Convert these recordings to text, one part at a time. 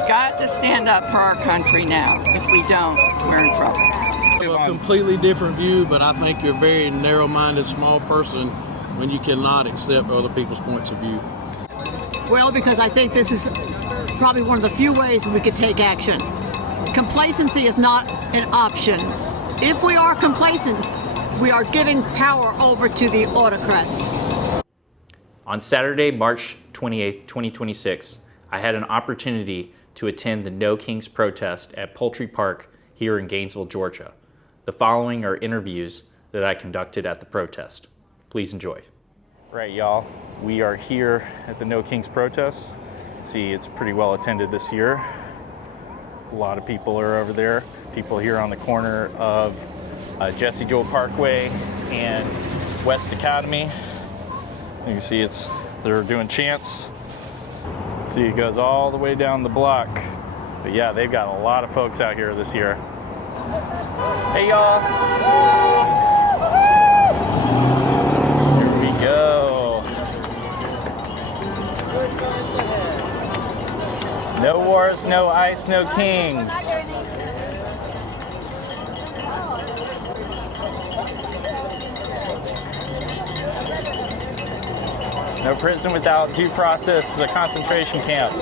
We've got to stand up for our country now. If we don't, we're in trouble. I have a completely different view, but I think you're a very narrow-minded, small person when you cannot accept other people's points of view. Well, because I think this is probably one of the few ways we could take action. Complacency is not an option. If we are complacent, we are giving power over to the autocrats. On Saturday, March 28, 2026, I had an opportunity to attend the No Kings protest at Poultry Park here in Gainesville, Georgia. The following are interviews that I conducted at the protest. Please enjoy. Right, y'all, we are here at the No Kings protest. See, it's pretty well attended this year. A lot of people are over there. People here on the corner of Jesse Jewell Parkway and West Academy. You can see they're doing chants. See, it goes all the way down the block. But yeah, they've got a lot of folks out here this year. Hey, y'all. Here we go. No wars, no ice, no kings. No prison without due process is a concentration camp.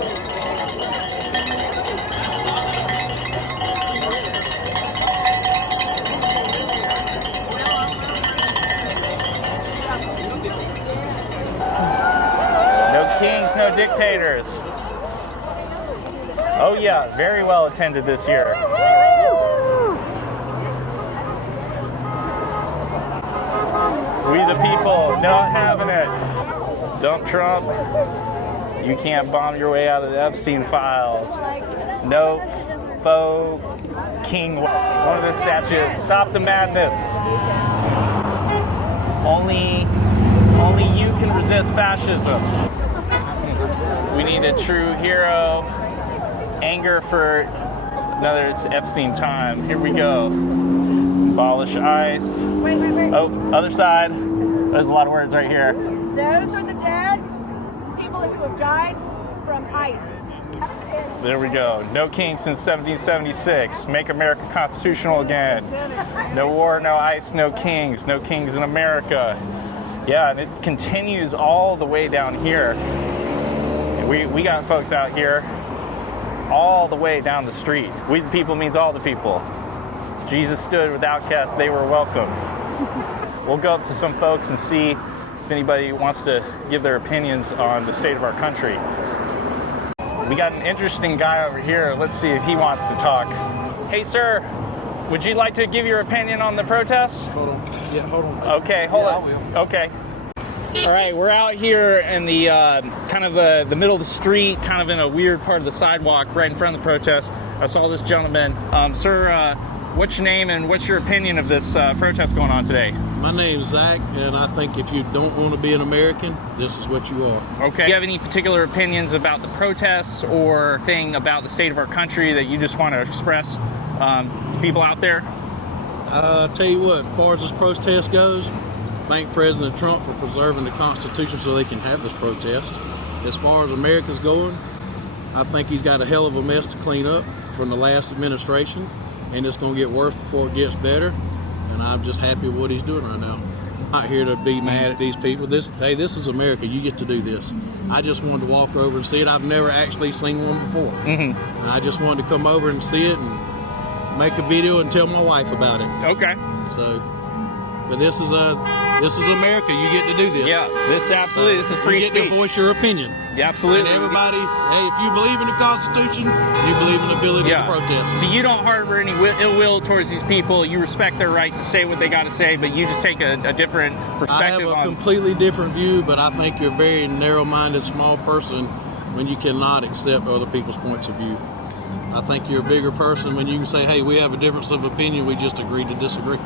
No kings, no dictators. Oh yeah, very well attended this year. We the people, not having it. Dump Trump. You can't bomb your way out of the Epstein files. No faux king. One of the statues. Stop the madness. Only you can resist fascism. We need a true hero. Anger for another Epstein time. Here we go. Abolish ICE. Wait. Oh, other side. There's a lot of words right here. Those are the dead people who have died from ICE. There we go. No king since 1776. Make America constitutional again. No war, no ICE, no kings. No kings in America. Yeah, and it continues all the way down here. We got folks out here all the way down the street. We the people means all the people. Jesus stood with outcasts. They were welcome. We'll go up to some folks and see if anybody wants to give their opinions on the state of our country. We got an interesting guy over here. Let's see if he wants to talk. Hey, sir, would you like to give your opinion on the protest? Hold on. Yeah, hold on. Okay, hold on. Okay. All right, we're out here in the kind of the middle of the street, kind of in a weird part of the sidewalk right in front of the protest. I saw this gentleman. Sir, what's your name and what's your opinion of this protest going on today? My name's Zach, and I think if you don't want to be an American, this is what you are. Okay. Do you have any particular opinions about the protests or thing about the state of our country that you just want to express to people out there? I'll tell you what, as far as this protest goes, thank President Trump for preserving the Constitution so they can have this protest. As far as America's going, I think he's got a hell of a mess to clean up from the last administration, and it's going to get worse before it gets better, and I'm just happy with what he's doing right now. I'm not here to be mad at these people. This is America. You get to do this. I just wanted to walk over and see it. I've never actually seen one before. Mm-hmm. I just wanted to come over and see it and make a video and tell my wife about it. Okay. So, but this is America. You get to do this. Yeah, this is free speech. You get to voice your opinion. Yeah, absolutely. And everybody, hey, if you believe in the Constitution, you believe in the ability to protest. So you don't harbor any ill will towards these people. You respect their right to say what they got to say, but you just take a different perspective. I have a completely different view, but I think you're a very narrow-minded, small person when you cannot accept other people's points of view. I think you're a bigger person when you can say, hey, we have a difference of opinion, we just agree to disagree.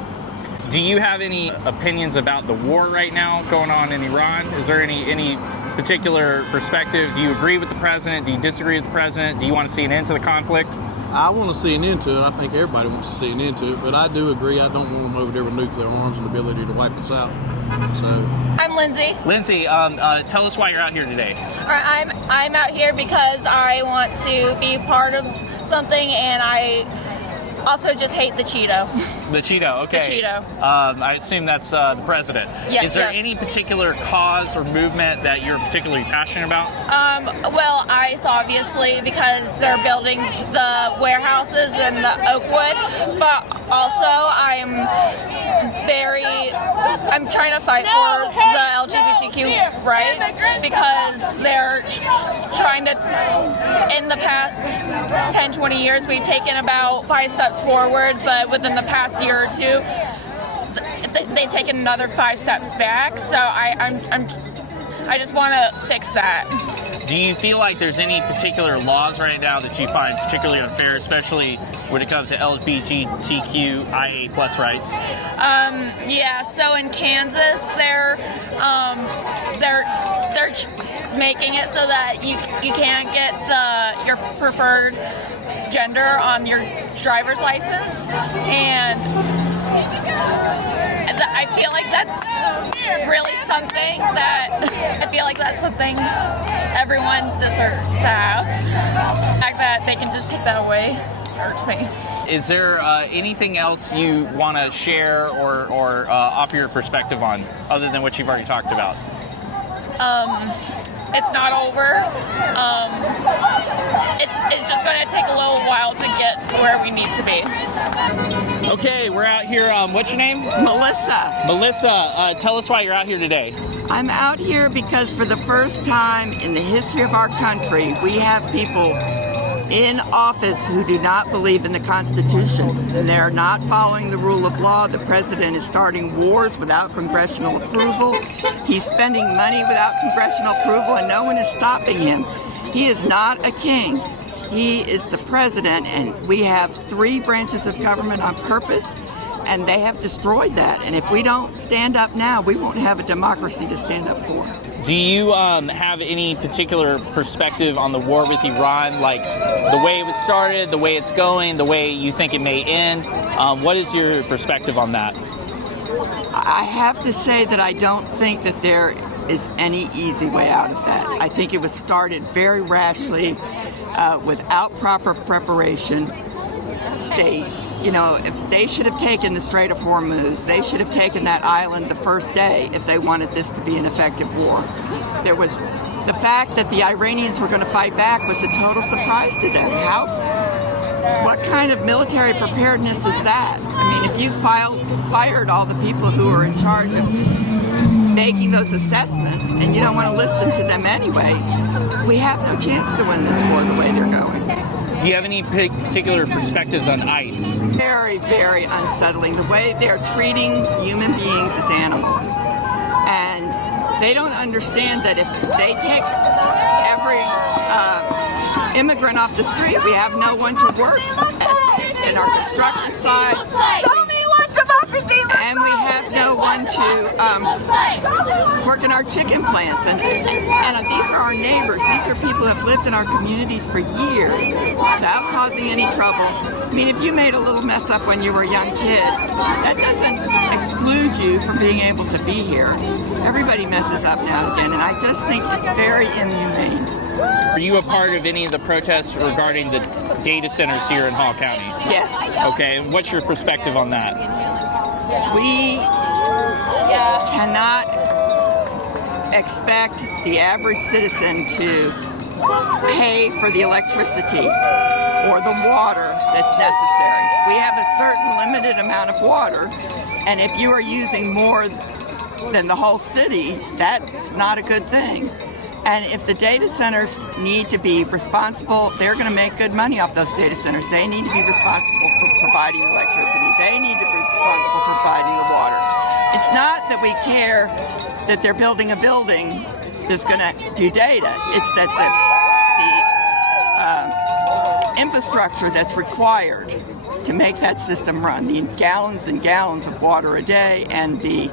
Do you have any opinions about the war right now going on in Iran? Is there any particular perspective? Do you agree with the president? Do you disagree with the president? Do you want to see an end to the conflict? I want to see an end to it. I think everybody wants to see an end to it, but I do agree. I don't want them over there with nuclear arms and the ability to wipe us out. So, I'm Lindsay. Lindsay, tell us why you're out here today. I'm out here because I want to be part of something, and I also just hate the Cheeto. The Cheeto, okay. The Cheeto. I assume that's the president. Yes, Is there yes. any particular cause or movement that you're particularly passionate about? Well, ICE, obviously, because they're building the warehouses in the Oakwood, but also I'm trying to fight for the LGBTQ rights because they're trying to, in the past 10, 20 years, we've taken about 5 steps forward, but within the past year or two, they've taken another 5 steps back. So I just want to fix that. Do you feel like there's any particular laws right now that you find particularly unfair, especially when it comes to LGBTQIA+ rights? Yeah. So in Kansas, they're making it so that you can't get your preferred gender on your driver's license, and I feel like that's really something everyone deserves to have. The fact that they can just take that away hurts me. Is there anything else you want to share or offer your perspective on, other than what you've already talked about? It's not over. It's just going to take a little while to get to where we need to be. Okay, we're out here. What's your name? Melissa, Melissa, tell us why you're out here today. I'm out here because for the first time in the history of our country, we have people in office who do not believe in the Constitution, and they're not following the rule of law. The president is starting wars without congressional approval. He's spending money without congressional approval, and no one is stopping him. He is not a king. He is the president, and we have 3 branches of government on purpose, and they have destroyed that. And if we don't stand up now, we won't have a democracy to stand up for. Do you have any particular perspective on the war with Iran, like the way it was started, the way it's going, the way you think it may end? What is your perspective on that? I have to say that I don't think that there is any easy way out of that. I think it was started very rashly, without proper preparation. If they should have taken the Strait of Hormuz, they should have taken that island the first day if they wanted this to be an effective war. There was the fact that the Iranians were going to fight back was a total surprise to them. What kind of military preparedness is that? I mean, if you fired all the people who are in charge of making those assessments and you don't want to listen to them anyway, we have no chance to win this war the way they're going. Do you have any particular perspectives on ICE? Very, very unsettling. The way they're treating human beings as animals. And they don't understand that if they take every immigrant off the street, we have no one to work in our construction sites. And we have no one to work in our chicken plants. And these are our neighbors. These are people who have lived in our communities for years without causing any trouble. I mean, if you made a little mess up when you were a young kid, that doesn't exclude you from being able to be here. Everybody messes up now and again, and I just think it's very inhumane. Are you a part of any of the protests regarding the data centers here in Hall County? Yes. Okay, and what's your perspective on that? We cannot expect the average citizen to pay for the electricity or the water that's necessary. We have a certain limited amount of water, and if you are using more than the whole city, that's not a good thing. And if the data centers need to be responsible, they're going to make good money off those data centers. They need to be responsible for providing electricity. They need to be responsible for providing the water. It's not that we care that they're building a building that's going to do data. It's that the infrastructure that's required to make that system run, the gallons and gallons of water a day, and the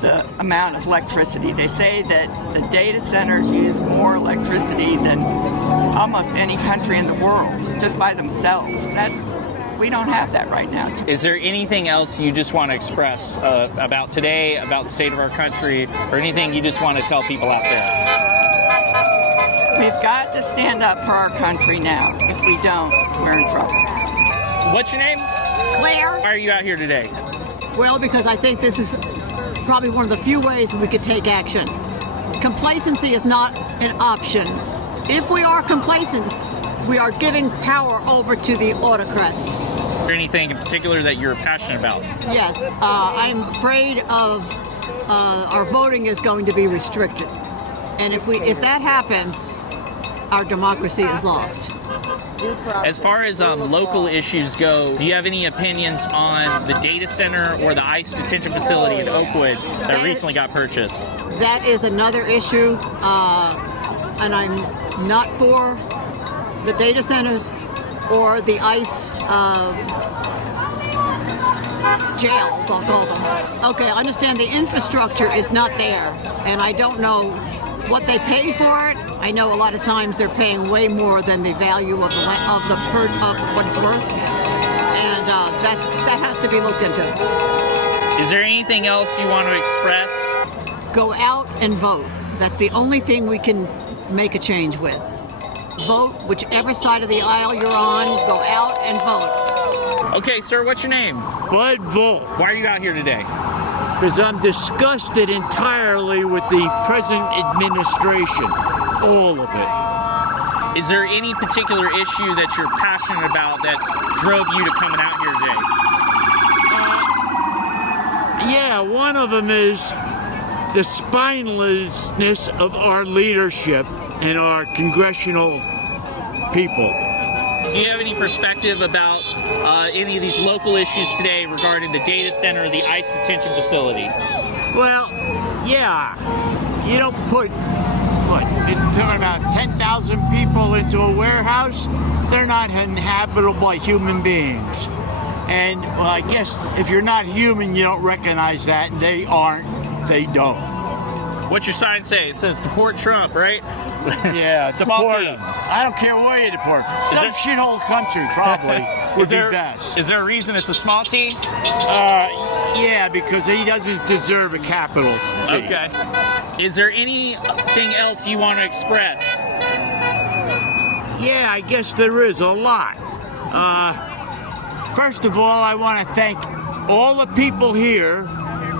the amount of electricity. They say that the data centers use more electricity than almost any country in the world, just by themselves. We don't have that right now. Is there anything else you just want to express about today, about the state of our country, or anything you just want to tell people out there? We've got to stand up for our country now. If we don't, we're in trouble. What's your name? Claire? Why are you out here today? Well, because I think this is probably one of the few ways we could take action. Complacency is not an option. If we are complacent, we are giving power over to the autocrats. Is there anything in particular that you're passionate about? Yes, I'm afraid of our voting is going to be restricted. And if that happens, our democracy is lost. As far as local issues go, do you have any opinions on the data center or the ICE detention facility in Oakwood that recently got purchased? That is another issue, and I'm not for the data centers or the ICE jails, I'll call them. Okay, I understand the infrastructure is not there, and I don't know what they pay for it. I know a lot of times they're paying way more than the value of what it's worth, and that has to be looked into. Is there anything else you want to express? Go out and vote. That's the only thing we can make a change with. Vote whichever side of the aisle you're on. Go out and vote. Okay, sir, what's your name? Bud Volt, Why are you out here today? because I'm disgusted entirely with the present administration, all of it. Is there any particular issue that you're passionate about that drove you to coming out here today? Yeah, one of them is the spinelessness of our leadership and our congressional people. Do you have any perspective about any of these local issues today regarding the data center or the ICE detention facility? Well, yeah, you don't put, it's talking about 10,000 people into a warehouse. They're not inhabitable by human beings. And well, I guess if you're not human, you don't recognize that, and they aren't, they don't. What's your sign say? It says deport Trump, right? Yeah, Small deport T. them. I don't care where you deport. Some there- shithole country probably would be there, best. Is there a reason it's a small T? Yeah, because he doesn't deserve a capital T. Okay. Is there anything else you want to express? Yeah, I guess there is a lot. First of all, I want to thank all the people here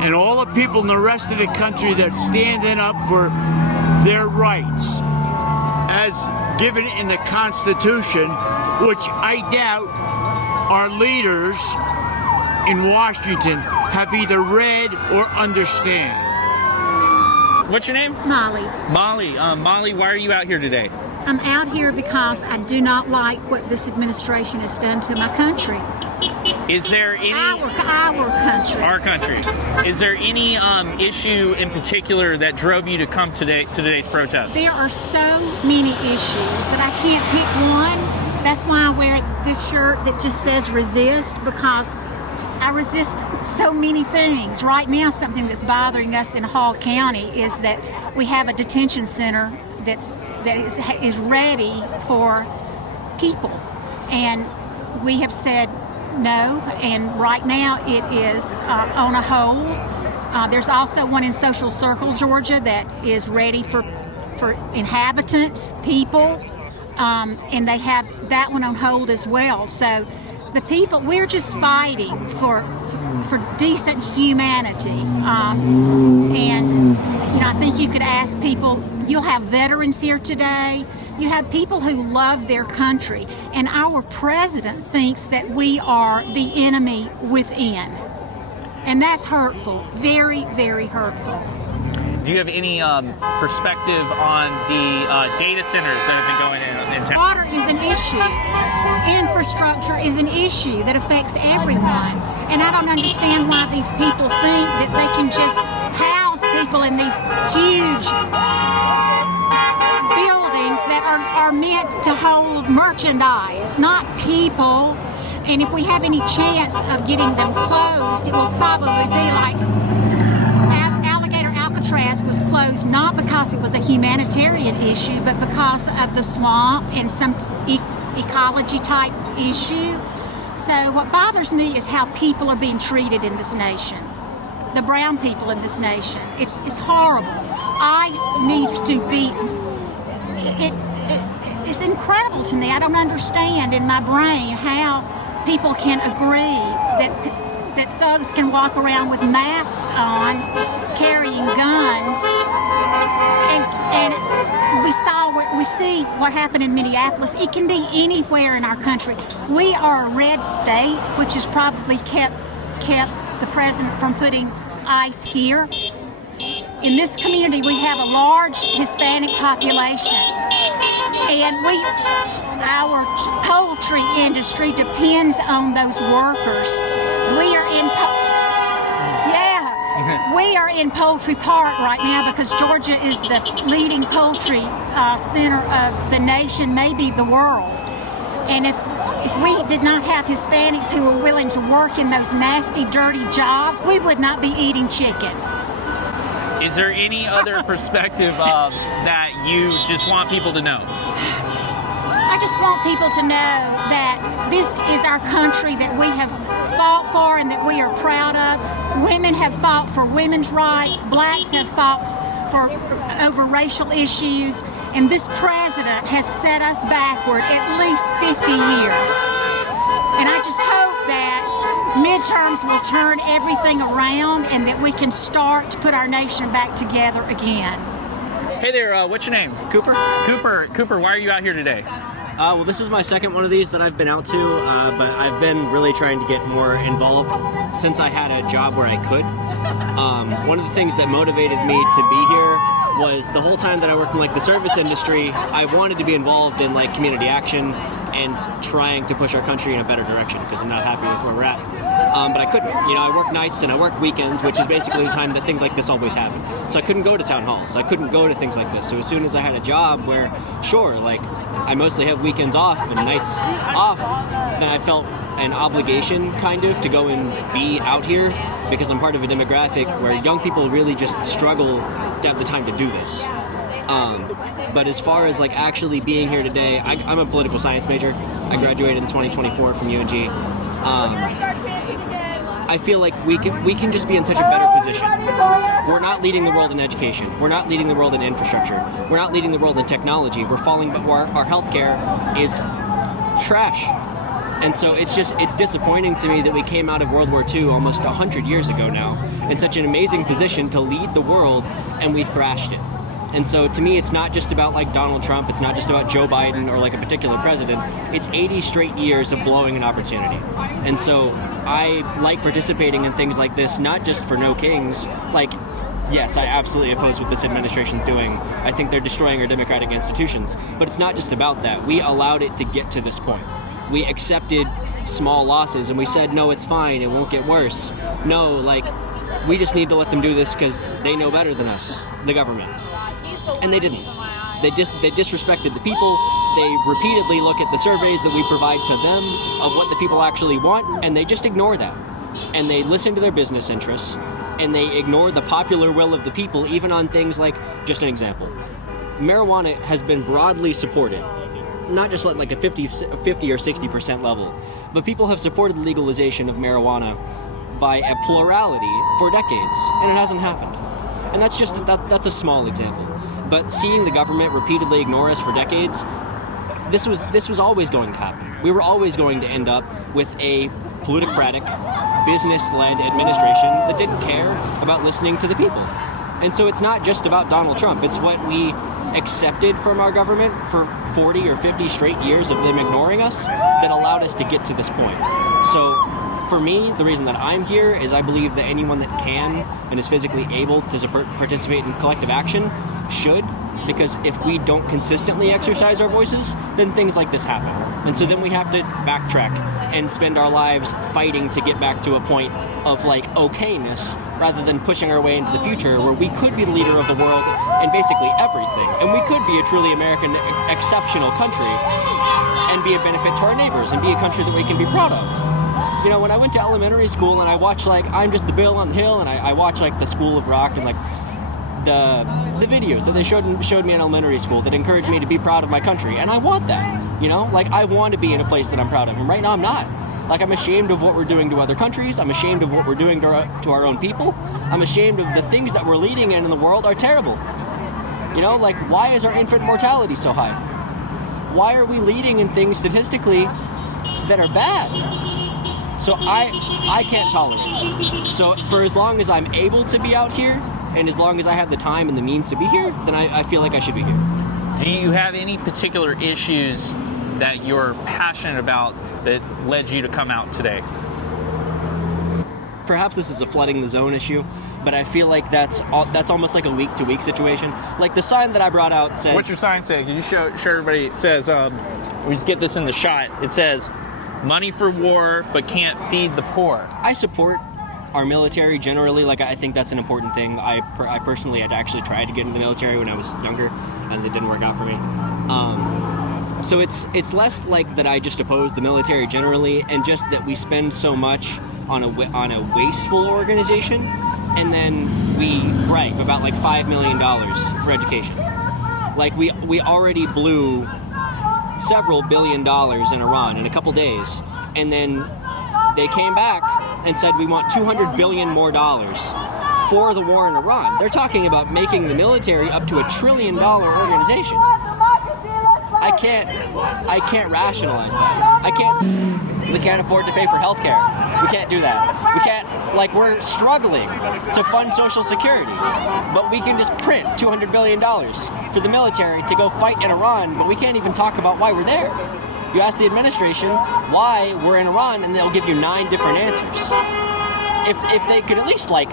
and all the people in the rest of the country that's standing up for their rights as given in the Constitution, which I doubt our leaders in Washington have either read or understand. What's your name? Molly. Molly, why are you out here today? I'm out here because I do not like what this administration has done to my country. Is there any... Our country. Our country. Is there any issue in particular that drove you to come to today's protest? There are so many issues that I can't pick one. That's why I wear this shirt that just says resist, because I resist so many things. Right now, something that's bothering us in Hall County is that we have a detention center that is ready for people, and we have said no, and right now it is on a hold. There's also one in Social Circle, Georgia, that is ready for inhabitants, people, and they have that one on hold as well. So the people, we're just fighting for decent humanity. And I think you could ask people, you'll have veterans here today, you have people who love their country, and our president thinks that we are the enemy within. And that's hurtful, very, very hurtful. Do you have any perspective on the data centers that have been going in town? Water is an issue. Infrastructure is an issue that affects everyone. And I don't understand why these people think that they can just house people in these huge buildings that are meant to hold merchandise, not people. And if we have any chance of getting them closed, it will probably be like closed not because it was a humanitarian issue, but because of the swamp and some ecology type issue. So what bothers me is how people are being treated in this nation. The brown people in this nation. It's horrible. ICE needs to be, it's incredible to me. I don't understand in my brain how people can agree that thugs can walk around with masks on, carrying guns, and we see what happened in Minneapolis. It can be anywhere in our country. We are a red state, which has probably kept the president from putting ICE here. In this community, we have a large Hispanic population, and our poultry industry depends on those workers. We are in Poultry Park right now because Georgia is the leading poultry center of the nation, maybe the world. And if we did not have Hispanics who were willing to work in those nasty, dirty jobs, we would not be eating chicken. Is there any other perspective that you just want people to know? I just want people to know that this is our country that we have fought for and that we are proud of. Women have fought for women's rights. Blacks have fought over racial issues. And this president has set us backward at least 50 years. And I just hope that midterms will turn everything around and that we can start to put our nation back together again. Hey there, what's your name? Cooper. Cooper, why are you out here today? Well, this is my second one of these that I've been out to, but I've been really trying to get more involved since I had a job where I could. One of the things that motivated me to be here was the whole time that I worked in the service industry, I wanted to be involved in community action and trying to push our country in a better direction because I'm not happy with where we're at. But I couldn't. I work nights and I work weekends, which is basically the time that things like this always happen. So I couldn't go to town halls. I couldn't go to things like this. So as soon as I had a job where, sure, I mostly have weekends off and nights off, then I felt an obligation kind of to go and be out here because I'm part of a demographic where young people really just struggle to have the time to do this. But as far as actually being here today, I'm a political science major. I graduated in 2024 from UNG. I feel like we can just be in such a better position. We're not leading the world in education. We're not leading the world in infrastructure. We're not leading the world in technology. We're falling, but our healthcare is trash. And so it's disappointing to me that we came out of World War II almost 100 years ago now in such an amazing position to lead the world, and we thrashed it. And so to me, it's not just about Donald Trump. It's not just about Joe Biden or a particular president. It's 80 straight years of blowing an opportunity. And so I like participating in things like this, not just for no kings. Yes, I absolutely oppose what this administration's doing. I think they're destroying our democratic institutions. But it's not just about that. We allowed it to get to this point. We accepted small losses and we said, no, it's fine. It won't get worse. No, we just need to let them do this because they know better than us, the government. And they didn't. They disrespected the people. They repeatedly look at the surveys that we provide to them of what the people actually want, and they just ignore that. And they listen to their business interests, and they ignore the popular will of the people, even on things just an example. Marijuana has been broadly supported, not just at a 50 or 60% level, but people have supported the legalization of marijuana by a plurality for decades, and it hasn't happened. And that's a small example. But seeing the government repeatedly ignore us for decades, this was always going to happen. We were always going to end up with a plutocratic, business-led administration that didn't care about listening to the people. And so it's not just about Donald Trump. It's what we accepted from our government for 40 or 50 straight years of them ignoring us that allowed us to get to this point. So for me, the reason that I'm here is I believe that anyone that can and is physically able to participate in collective action should, because if we don't consistently exercise our voices, then things like this happen. And so then we have to backtrack and spend our lives fighting to get back to a point of okayness rather than pushing our way into the future where we could be the leader of the world in basically everything. And we could be a truly American, exceptional country and be a benefit to our neighbors and be a country that we can be proud of. When I went to elementary school and I watched I'm Just the Bill on the Hill and I watched the School of Rock and the videos that they showed me in elementary school that encouraged me to be proud of my country, and I want that. You know, like I want to be in a place that I'm proud of, and right now I'm not. Like I'm ashamed of what we're doing to other countries. I'm ashamed of what we're doing to our own people. I'm ashamed of the things that we're leading in the world are terrible. You know, like why is our infant mortality so high? Why are we leading in things statistically that are bad? So I can't tolerate it. So for as long as I'm able to be out here, and as long as I have the time and the means to be here, then I feel like I should be here. Do you have any particular issues that you're passionate about that led you to come out today? Perhaps this is a flooding the zone issue, but I feel like that's almost like a week-to-week situation. Like the sign that I brought out says... What's your sign say? Can you show everybody? It says, we just get this in the shot. It says, money for war, but can't feed the poor. I support our military generally. Like I think that's an important thing. I personally had actually tried to get into the military when I was younger, and it didn't work out for me. So it's less like that I just oppose the military generally, and just that we spend so much on a wasteful organization, and then we gripe about like $5 million for education. Like we already blew several $billion in Iran in a couple days, and then they came back and said we want $200 billion more for the war in Iran. They're talking about making the military up to $1 trillion organization. I can't rationalize that. We can't afford to pay for healthcare. We can't do that. We can't, like, we're struggling to fund Social Security, but we can just print $200 billion for the military to go fight in Iran, but we can't even talk about why we're there. You ask the administration why we're in Iran, and they'll give you 9 different answers. If they could at least, like,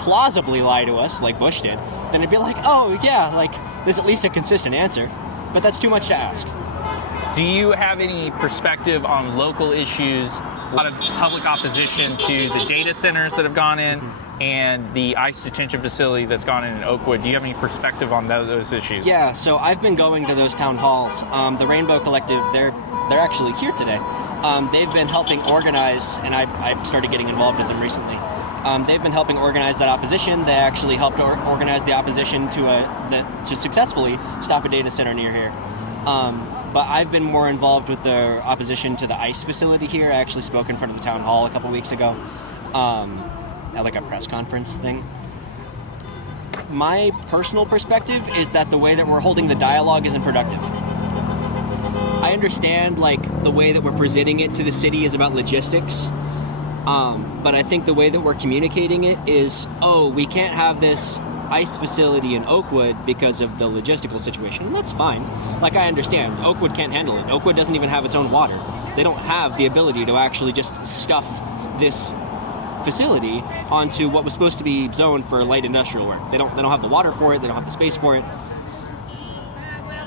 plausibly lie to us, like Bush did, then it'd be like, oh, yeah, like, there's at least a consistent answer. But that's too much to ask. Do you have any perspective on local issues? A lot of public opposition to the data centers that have gone in and the ICE detention facility that's gone in Oakwood. Do you have any perspective on those issues? Yeah, so I've been going to those town halls. The Rainbow Collective, they're actually here today. They've been helping organize, and I started getting involved with them recently. They've been helping organize that opposition. They actually helped organize the opposition to successfully stop a data center near here. But I've been more involved with the opposition to the ICE facility here. I actually spoke in front of the town hall a couple weeks ago at like a press conference thing. My personal perspective is that the way that we're holding the dialogue isn't productive. I understand like the way that we're presenting it to the city is about logistics. But I think the way that we're communicating it is, oh, we can't have this ICE facility in Oakwood because of the logistical situation. And that's fine. Like, I understand. Oakwood can't handle it. Oakwood doesn't even have its own water. They don't have the ability to actually just stuff this facility onto what was supposed to be zoned for light industrial work. They don't have the water for it. They don't have the space for it.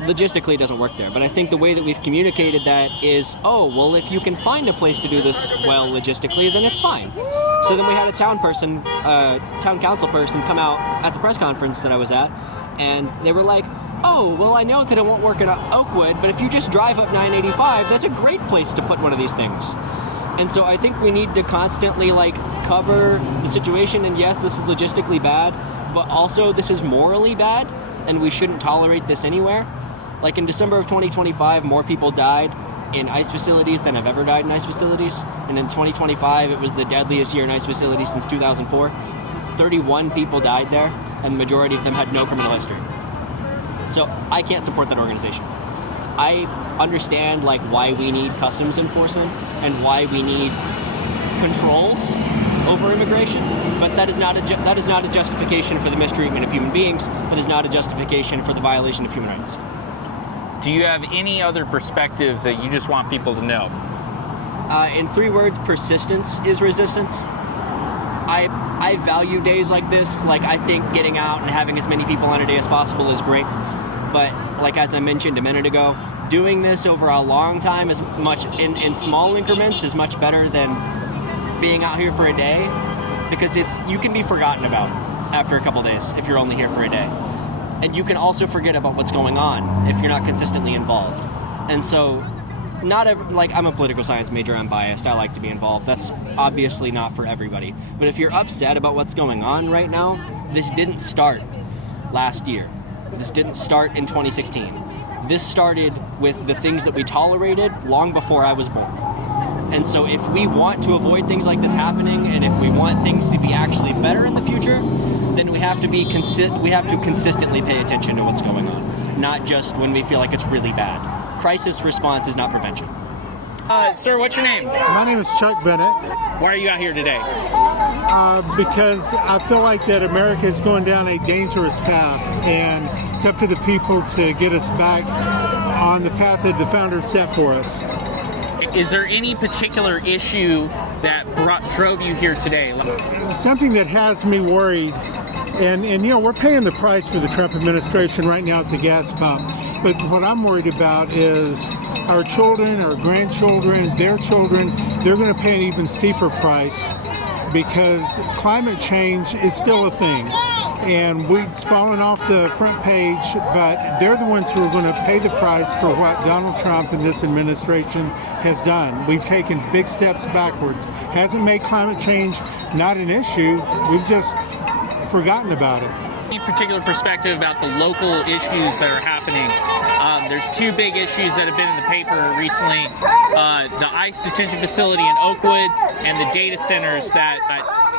Logistically, it doesn't work there. But I think the way that we've communicated that is, oh, well, if you can find a place to do this well logistically, then it's fine. So then we had a town council person come out at the press conference that I was at, and they were like, oh, well, I know that it won't work in Oakwood, but if you just drive up 985, that's a great place to put one of these things. And so I think we need to constantly, like, cover the situation, and yes, this is logistically bad, but also this is morally bad, and we shouldn't tolerate this anywhere. Like in December of 2025, more people died in ICE facilities than have ever died in ICE facilities. And in 2025, it was the deadliest year in ICE facilities since 2004. 31 people died there, and the majority of them had no criminal history. So I can't support that organization. I understand like why we need customs enforcement and why we need controls over immigration, but that is not a justification for the mistreatment of human beings. That is not a justification for the violation of human rights. Do you have any other perspectives that you just want people to know? In 3 words, persistence is resistance. I value days like this. Like, I think getting out and having as many people on a day as possible is great. But like as I mentioned a minute ago, doing this over a long time is much in small increments is much better than being out here for a day, because you can be forgotten about after a couple days if you're only here for a day. And you can also forget about what's going on if you're not consistently involved. And so, I'm a political science major, I'm biased, I like to be involved. That's obviously not for everybody. But if you're upset about what's going on right now, this didn't start last year. This didn't start in 2016. This started with the things that we tolerated long before I was born. And so if we want to avoid things like this happening, and if we want things to be actually better in the future, then we have to consistently pay attention to what's going on, not just when we feel like it's really bad. Crisis response is not prevention. Sir, what's your name? My name is Chuck Bennett. Why are you out here today? Because I feel like that America is going down a dangerous path, and it's up to the people to get us back on the path that the founders set for us. Is there any particular issue that drove you here today? Something that has me worried, and you know, we're paying the price for the Trump administration right now at the gas pump, but what I'm worried about is our children, our grandchildren, their children, they're going to pay an even steeper price because climate change is still a thing. And it's fallen off the front page, but they're the ones who are going to pay the price for what Donald Trump and this administration has done. We've taken big steps backwards. Hasn't made climate change not an issue. We've just forgotten about it. Any particular perspective about the local issues that are happening? There's two big issues that have been in the paper recently. The ICE detention facility in Oakwood and the data centers that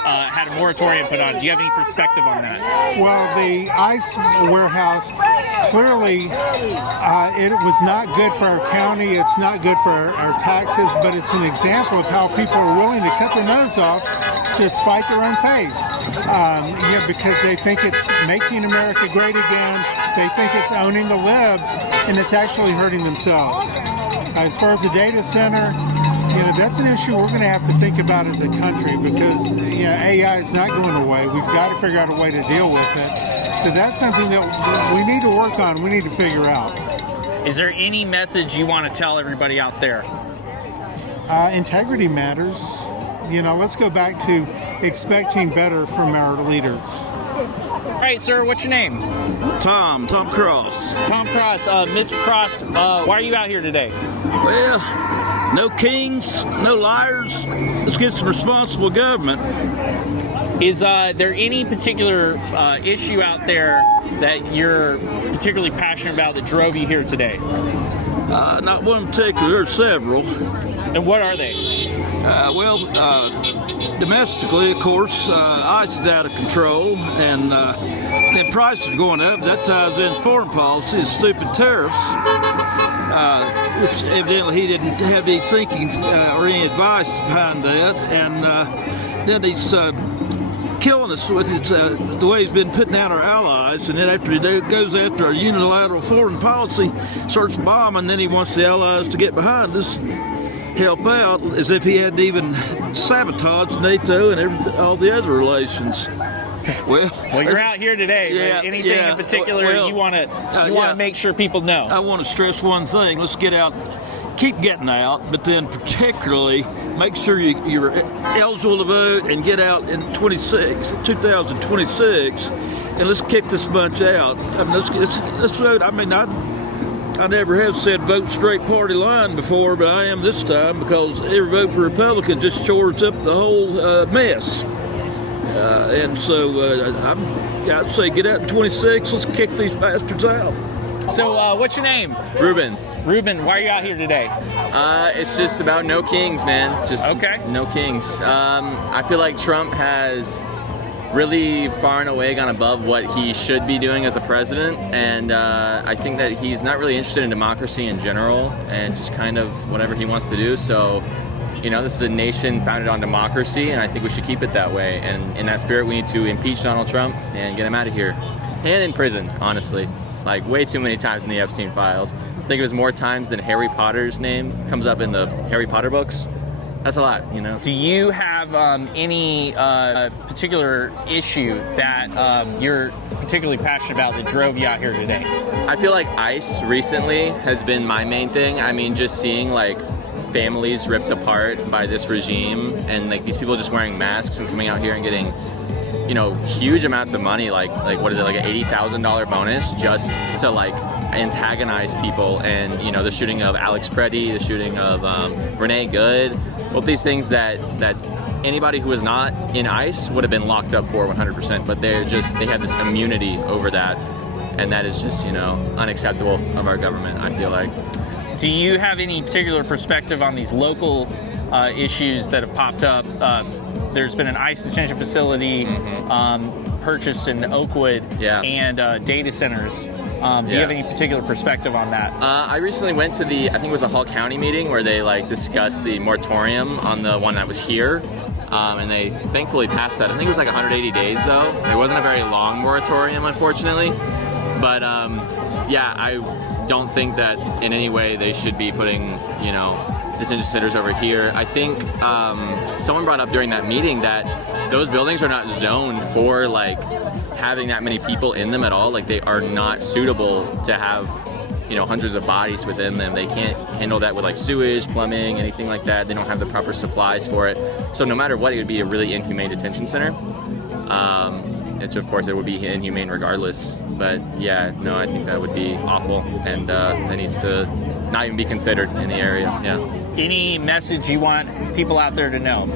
had a moratorium put on. Do you have any perspective on that? Well, the ICE warehouse, clearly it was not good for our county, it's not good for our taxes, but it's an example of how people are willing to cut their nose off to spite their own face. Because they think it's making America great again, they think it's owning the libs, and it's actually hurting themselves. As far as the data center, that's an issue we're going to have to think about as a country because AI is not going away. We've got to figure out a way to deal with it. So that's something that we need to work on. We need to figure out. Is there any message you want to tell everybody out there? Integrity matters. Let's go back to expecting better from our leaders. All right, sir, what's your name? Tom Cross. Tom Cross. Mr. Cross, why are you out here today? Well, no kings, no liars. Let's get some responsible government. Is there any particular issue out there that you're particularly passionate about that drove you here today? Not one in particular. There are several. And what are they? Domestically, of course, ICE is out of control, and prices are going up. That ties in foreign policy, and stupid tariffs, which evidently he didn't have any thinking or any advice behind that. And then he's killing us with the way he's been putting out our allies, and then after he goes after our unilateral foreign policy, starts bombing, then he wants the allies to get behind us, help out, as if he hadn't even sabotaged NATO and all the other relations. Well, you're out here today. Yeah, anything in particular you want to make sure people know? I want to stress one thing. Let's get out, keep getting out, but then particularly make sure you're eligible to vote and get out in 2026, and let's kick this bunch out. I mean, let's vote. I mean, I never have said vote straight party line before, but I am this time because every vote for Republican just shores up the whole mess. And so I'd say get out in 26. Let's kick these bastards out. So what's your name? Ruben. Ruben, why are you out here today? It's just about no kings, man. Just no kings. I feel like Trump has really far and away gone above what he should be doing as a president, and I think that he's not really interested in democracy in general and just kind of whatever he wants to do. So, this is a nation founded on democracy, and I think we should keep it that way. And in that spirit, we need to impeach Donald Trump and get him out of here. And in prison, honestly. Like, way too many times in the Epstein files. I think it was more times than Harry Potter's name comes up in the Harry Potter books. That's a lot, Do you have any particular issue that you're particularly passionate about that drove you out here today? I feel like ICE recently has been my main thing. I mean, just seeing families ripped apart by this regime, and these people just wearing masks and coming out here and getting, huge amounts of money, like what is it, like an $80,000 bonus just to antagonize people. And the shooting of Alex Preddy, the shooting of Renee Good, both these things that anybody who was not in ICE would have been locked up for 100%, but they have this immunity over that, and that is just, unacceptable of our government, I feel like. Do you have any particular perspective on these local issues that have popped up? There's been an ICE detention facility purchased in Oakwood and data centers. Do you have any particular perspective on that? I recently went to I think it was a Hall County meeting where they discussed the moratorium on the one that was here. And they thankfully passed that. I think it was 180 days though. It wasn't a very long moratorium, unfortunately. But I don't think that in any way they should be putting, detention centers over here. I think someone brought up during that meeting that those buildings are not zoned for having that many people in them at all. They are not suitable to have, hundreds of bodies within them. They can't handle that with sewage, plumbing, anything like that. They don't have the proper supplies for it. So no matter what, it would be a really inhumane detention center. Of course, it would be inhumane regardless. But I think that would be awful, and that needs to not even be considered in the area. Yeah. Any message you want people out there to know?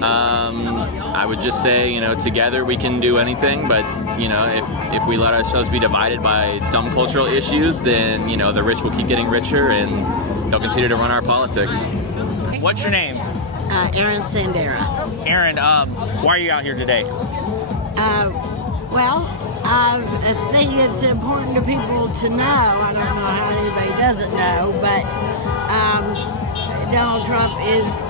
I would just say, together we can do anything, but, if we let ourselves be divided by dumb cultural issues, then, the rich will keep getting richer and they'll continue to run our politics. What's your name? Erin Sandera. Erin, why are you out here today? I think it's important to people to know. I don't know how anybody doesn't know, but Donald Trump is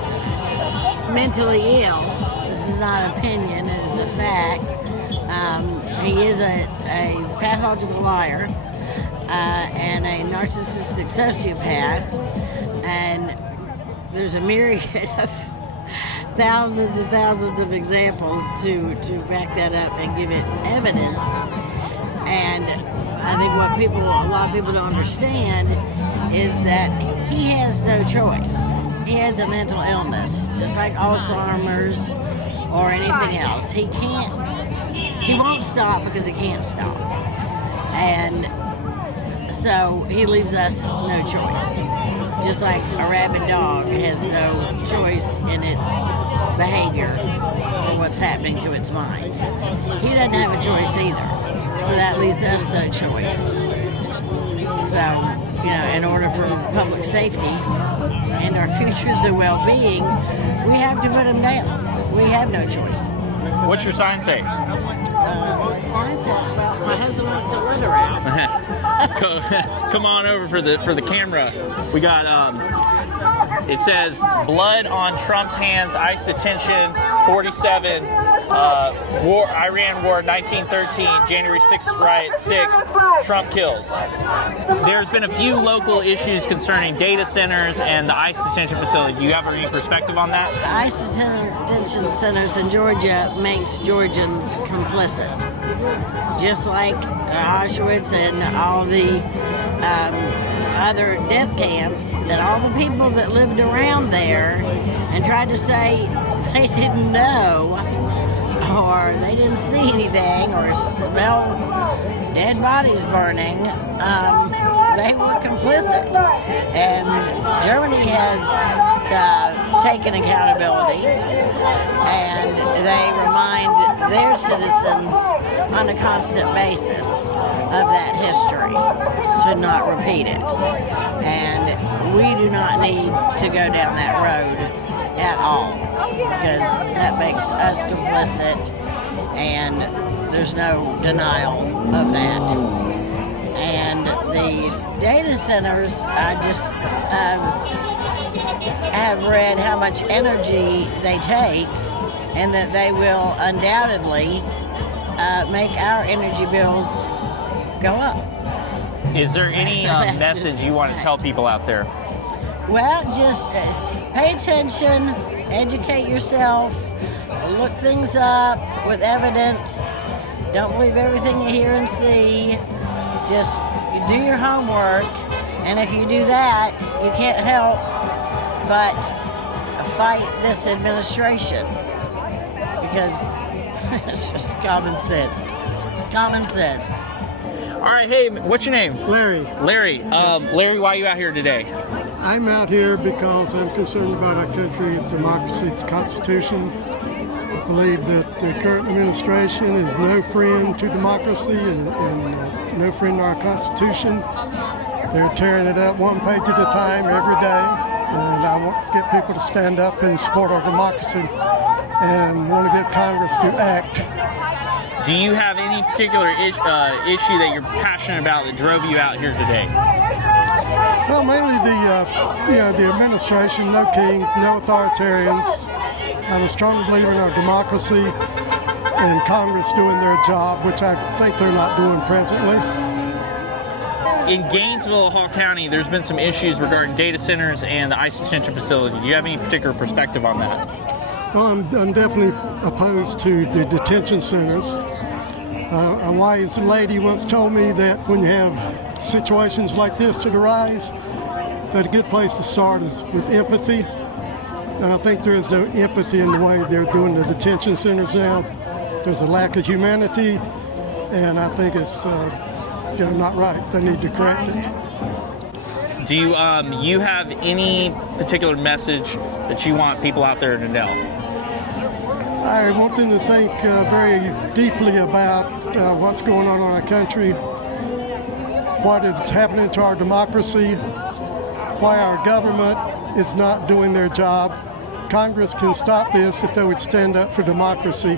mentally ill. This is not an opinion, it is a fact. He is a pathological liar and a narcissistic sociopath, and there's a myriad of thousands and thousands of examples to back that up and give it evidence. And I think what a lot of people don't understand is that he has no choice. He has a mental illness, just like Alzheimer's or anything else. He won't stop because he can't stop. And so he leaves us no choice. Just like a rabid dog has no choice in its behavior or what's happening to its mind. He doesn't have a choice either. So that leaves us no choice. So, in order for public safety and our futures and well-being, we have to put him down. We have no choice. What's your sign say? My sign said, my husband left the wood around. Come on over for the camera. We got it says blood on Trump's hands, ICE detention 47, Iran war 1913, January 6th riot 6, Trump kills. There's been a few local issues concerning data centers and the ICE detention facility. Do you have any perspective on that? ICE detention centers in Georgia makes Georgians complicit. Just like Auschwitz and all the other death camps, and all the people that lived around there and tried to say they didn't know or they didn't see anything or smell dead bodies burning, they were complicit. And Germany has taken accountability, and they remind their citizens on a constant basis of that history, should not repeat it. And we do not need to go down that road at all, because that makes us complicit, and there's no denial of that. And the data centers, I just have read how much energy they take, and that they will undoubtedly make our energy bills go up. Is there any message you want to tell people out there? Well, just pay attention, educate yourself, look things up with evidence. Don't believe everything you hear and see. Just do your homework, and if you do that, you can't help but fight this administration, because it's just common sense. Common sense. All right, hey, what's your name? Larry. Larry, why are you out here today? I'm out here because I'm concerned about our country, democracy, its constitution. I believe that the current administration is no friend to democracy and no friend to our constitution. They're tearing it up one page at a time every day, and I want to get people to stand up and support our democracy and want to get Congress to act. Do you have any particular issue that you're passionate about that drove you out here today? Well, mainly the administration, no kings, no authoritarians. I'm a strong believer in our democracy and Congress doing their job, which I think they're not doing presently. In Gainesville, Hall County, there's been some issues regarding data centers and the ice detention facility. Do you have any particular perspective on that? Well, I'm definitely opposed to the detention centers. A wise lady once told me that when you have situations like this to arise, that a good place to start is with empathy. And I think there is no empathy in the way they're doing the detention centers now. There's a lack of humanity, and I think it's not right. They need to correct it. Do you have any particular message that you want people out there to know? I want them to think very deeply about what's going on in our country, what is happening to our democracy, why our government is not doing their job. Congress can stop this if they would stand up for democracy.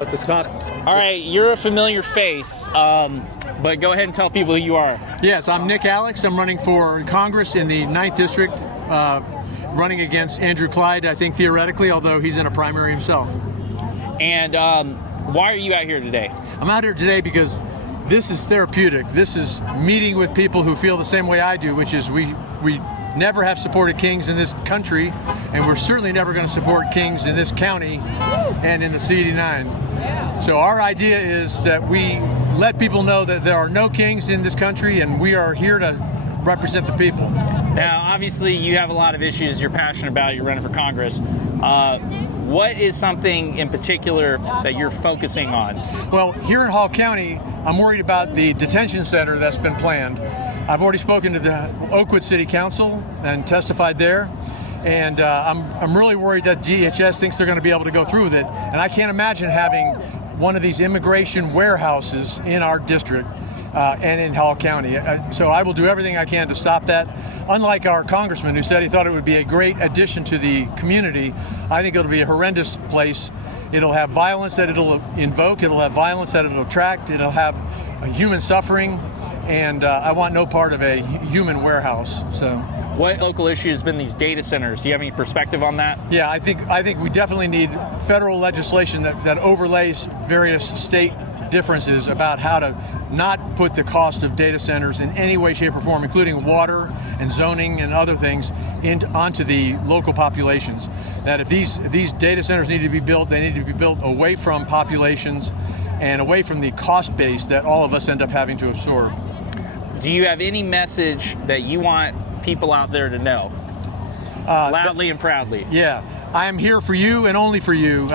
At the top. All right, you're a familiar face, but go ahead and tell people who you are. Yes, I'm Nick Alex. I'm running for Congress in the 9th District, running against Andrew Clyde, I think theoretically, although he's in a primary himself. And why are you out here today? I'm out here today because this is therapeutic. This is meeting with people who feel the same way I do, which is we never have supported kings in this country, and we're certainly never going to support kings in this county and in the CD9. So our idea is that we let people know that there are no kings in this country, and we are here to represent the people. Now, obviously, you have a lot of issues you're passionate about. You're running for Congress. What is something in particular that you're focusing on? Well, here in Hall County, I'm worried about the detention center that's been planned. I've already spoken to the Oakwood City Council and testified there, and I'm really worried that DHS thinks they're going to be able to go through with it, and I can't imagine having one of these immigration warehouses in our district and in Hall County. So I will do everything I can to stop that. Unlike our congressman who said he thought it would be a great addition to the community, I think it'll be a horrendous place. It'll have violence that it'll invoke, it'll have violence that it'll attract, it'll have human suffering, and I want no part of a human warehouse. So, what local issue has been these data centers? Do you have any perspective on that? Yeah, I think we definitely need federal legislation that overlays various state differences about how to not put the cost of data centers in any way, shape, or form, including water and zoning and other things, onto the local populations. That if these data centers need to be built, they need to be built away from populations and away from the cost base that all of us end up having to absorb. Do you have any message that you want people out there to know? Loudly and proudly. Yeah, I am here for you and only for you.